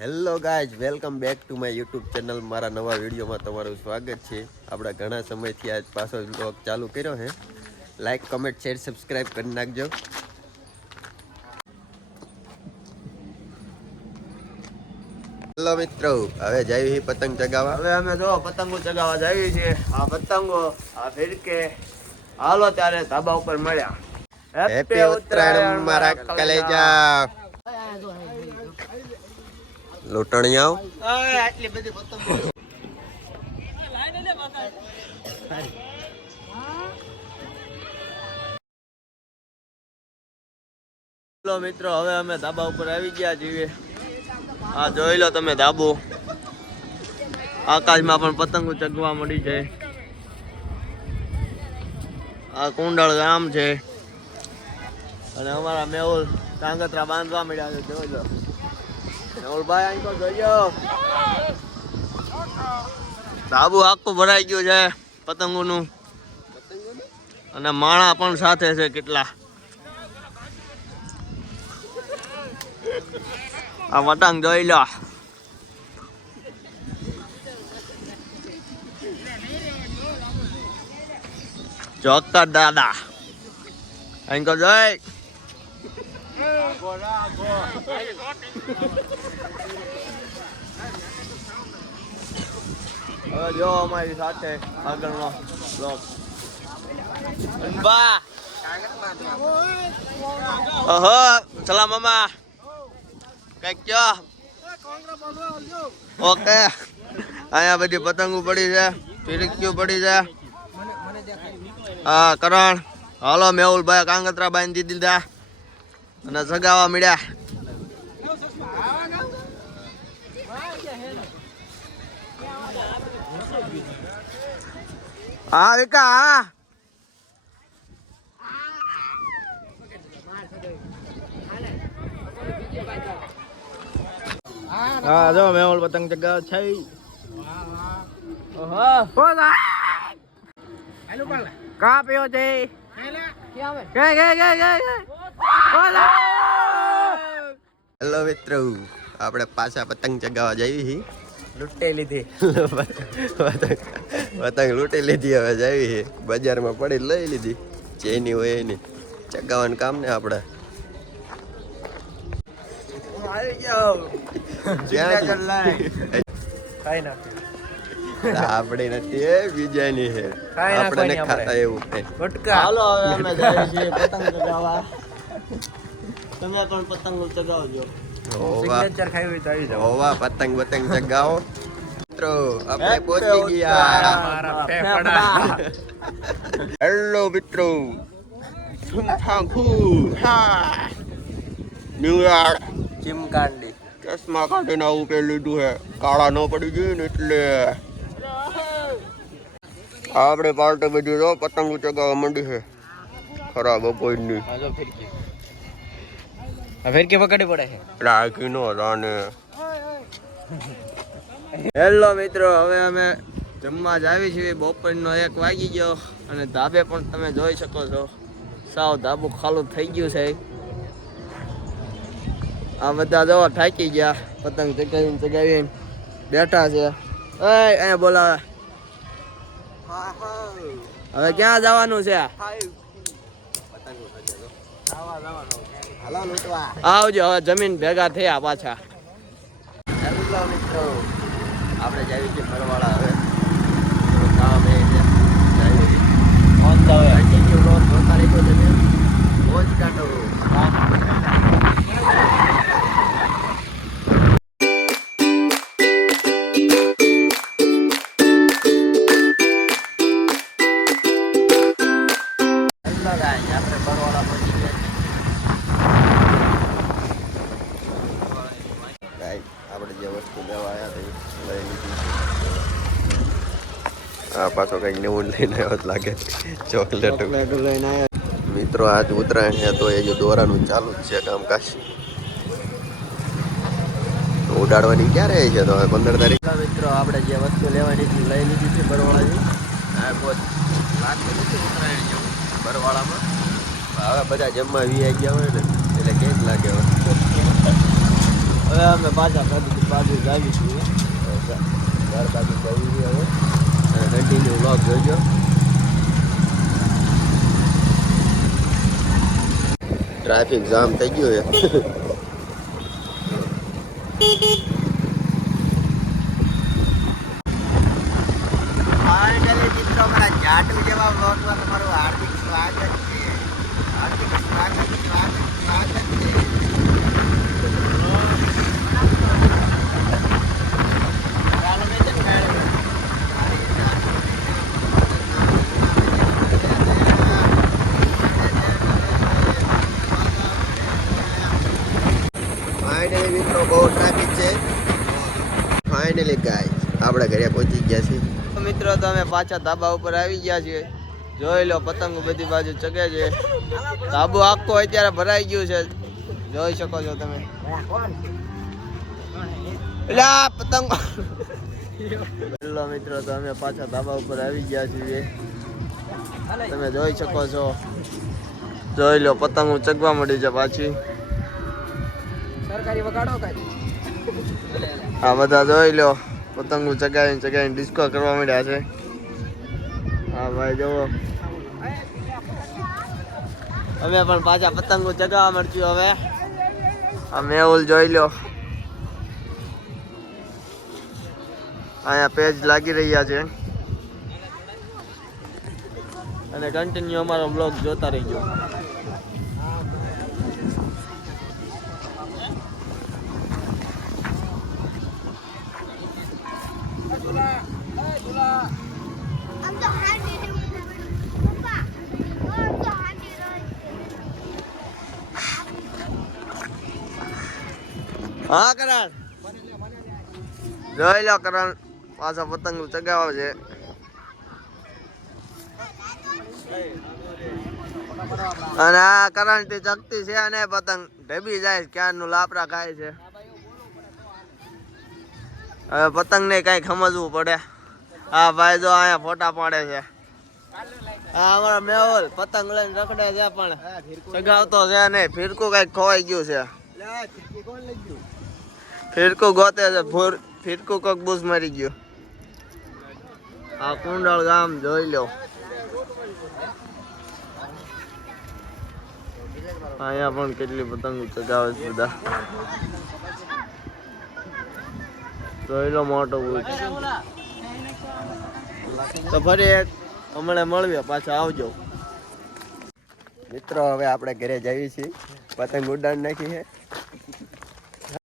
Hello guys, welcome back to my YouTube channel. મારા નવા વિડીયોમાં તમારું સ્વાગત છે. આપણે ઘણા સમયથી આજ પાછો બ્લોગ ચાલુ કર્યો છે. લાઈક, કમેન્ટ, શેર, સબસ્ક્રાઈબ કરી નાખજો. હેલો મિત્રો, હવે જઈએ પતંગ ચગાવવા. હવે અમે જો પતંગો ચગાવવા જઈએ છીએ. આ પતંગો આ ફિરકે હાલો ત્યારે ધાબા ઉપર મળ્યા. હેપી ઉત્તરાયણ મારા કલેજા. લૂંટણીયાઓ આટલી બધી પતંગો હેલો મિત્રો, હવે અમે ધાબા ઉપર આવી ગયા છીએ. આ જોઈ લો તમે ધાબો. આકાશમાં પણ પતંગો ચગવા મળી છે. આ કુંડળ ગામ છે અને અમારા મેહુલ કાંગતરા બાંધવા મળ્યા છે. જોઈ લો મેહુલભાઈ, અહીં તો જોઈજો. ધાબુ આખું ભરાઈ ગયું છે પતંગોનું અને માણા પણ સાથે છે કેટલા. આ પતંગ જોઈ લો. ચોક્કર દાદા અહીં તો જોઈ. હવે જો અમારી સાથે આગળનો બ્લોગ. ઓહો સલામ મામા, કઈક કયો. ઓકે, અહીંયા બધી પતંગો પડી છે, ફિરકીઓ પડી છે. હા કરણ, હાલો મેહુલભાઈ કાંગતરા બાંધી દીધા અને સગાવા મળ્યા. હા વિકા, હા જો મેહુલ પતંગ ચગાવ છે. કા પીઓ છે? હેલો મિત્રો, આપણે પાછા પતંગ ચગાવવા જઈએ છીએ. લૂંટી લીધી પતંગ લૂંટી લીધી. હવે જઈએ બજારમાં પડી લઈ લીધી. જેની હોય એની ચગાવવાનું કામ ને આપણે. આપણે નથી, બીજાની છે. આપણે ખાતા એવું હાલો હવે અમે જઈએ છીએ પતંગ ચગાવવા. તમે પણ પતંગ ચગાવજો. સિગ્નેચર ખાવી તો આવી જાવ. હોવા પતંગ ચગાવો મિત્રો. આપણે પહોંચી ગયા. હેલો મિત્રો, ચીમકાંડી ચશ્મા કાઢીને આવું કે લીધું છે. કાળા ન પડી ગયું ને એટલે આપણે પાર્ટી બધી જો પતંગ ચગાવવા માંડી છે. ખરાબ કોઈ ફિરકી પકડી પડે છે. રાખી નો રાને. હેલો મિત્રો, હવે અમે જમવા જ આવી છીએ. બપોરનો 1 વાગી ગયો અને ધાબે પણ તમે જોઈ શકો છો સાવ ધાબુ ખાલું થઈ ગયું છે. આ બધા જવા થાકી ગયા, પતંગ ચગાવીને બેઠા છે. અહીંયા બોલાવે. હવે ક્યાં જવાનું છે? આવજો, હવે જમીન ભેગા થયા પાછા. હેલો મિત્રો, આપણે જઈએ છીએ બરવાળા. હવે કામ એ છે મોજ કાઢો. આપણે બરવાળા પહોંચી ગયા. આપણે જે વસ્તુ લેવા આવ્યા હતા લઈ લીધી. આ પાછો કંઈક નવું લઈને આવ્યો લાગે. ચોકલેટ લઈને આવ્યા મિત્રો. આજ ઉત્તરાયણ છે તો એ જો દોરાનું ચાલુ જ છે કામકાજ. ઉડાડવાની ક્યારે છે? તો 15 તારીખ. મિત્રો, આપણે જે વસ્તુ લેવાની લઈ લીધી છે બરવાળાની. આ બહુ લાગતું નથી ઉત્તરાયણ જેવું બરવાળામાં. હવે બધા જમવા વી આવી ગયા હોય ને એટલે કેક લાગે. હવે હવે અમે પાછા બાજુ જાવી છીએ. ઘર બાજુ જઈ હવે અને કન્ટિન્યુ વ્લોગ જોજો. ટ્રાફિક જામ થઈ ગયું છે. ફાઇનલી મિત્રો મારા જાટુ જેવા વ્લોગમાં તમારું હાર્દિક સ્વાગત છે. હાર્દિક સ્વાગત છે. ફાઇનલી મિત્રો બહુ ટ્રાફિક છે. ફાઇનલી ગાઈસ આપણે ઘરે પહોંચી ગયા છીએ. તો મિત્રો તો અમે પાછા ધાબા ઉપર આવી ગયા છીએ. જોઈ લો પતંગો બધી બાજુ ચગે છે. ધાબુ આખો અત્યારે ભરાઈ ગયું છે, જોઈ શકો છો તમે. એટલે આ પતંગ હેલો મિત્રો તો અમે પાછા ધાબા ઉપર આવી ગયા છીએ. તમે જોઈ શકો છો. જોઈ લો પતંગો ચગવા મળી છે પાછી. સરકારી વગાડો આ બધા જોઈ લો પતંગો ચગાવીને ડિસ્કો કરવા માંડ્યા છે. હા ભાઈ જુઓ અમે પણ પાછા પતંગો ચગાવવા મળશું. હવે આ મેહુલ જોઈ લો અહીંયા પેજ લાગી રહ્યા છે અને કન્ટિન્યુ અમારો બ્લોગ જોતા રહીજો. હા કરણ જોઈ લો કરણ પાછા પતંગ ચગાવે છે. અને આ કરણ થી ચગતી છે અને પતંગ ઢબી જાય ક્યારનું લાપડા ખાય છે. હવે પતંગ ને કઈ સમજવું પડે. હા ભાઈ જો અહીંયા ફોટા પાડે છે. હા અમારા મેહુલ પતંગ લઈને રખડે છે પણ ચગાવતો છે નહીં. ફિરકું કઈક ખોવાઈ ગયું છે. ફિરકું ગોતે છે. ફિરકું કોક બૂસ મારી ગયું. આ કુંડળ ગામ જોઈ લો. અહીંયા પણ કેટલી પતંગ ચગાવે છે બધા. જોઈ લો મોટો બૂચ. તો ફરી એક હમણાં મળીએ પાછા આવજો મિત્રો હવે આપણે ઘરે જઈએ છીએ. પતંગ ઉડાડી નાખી છે.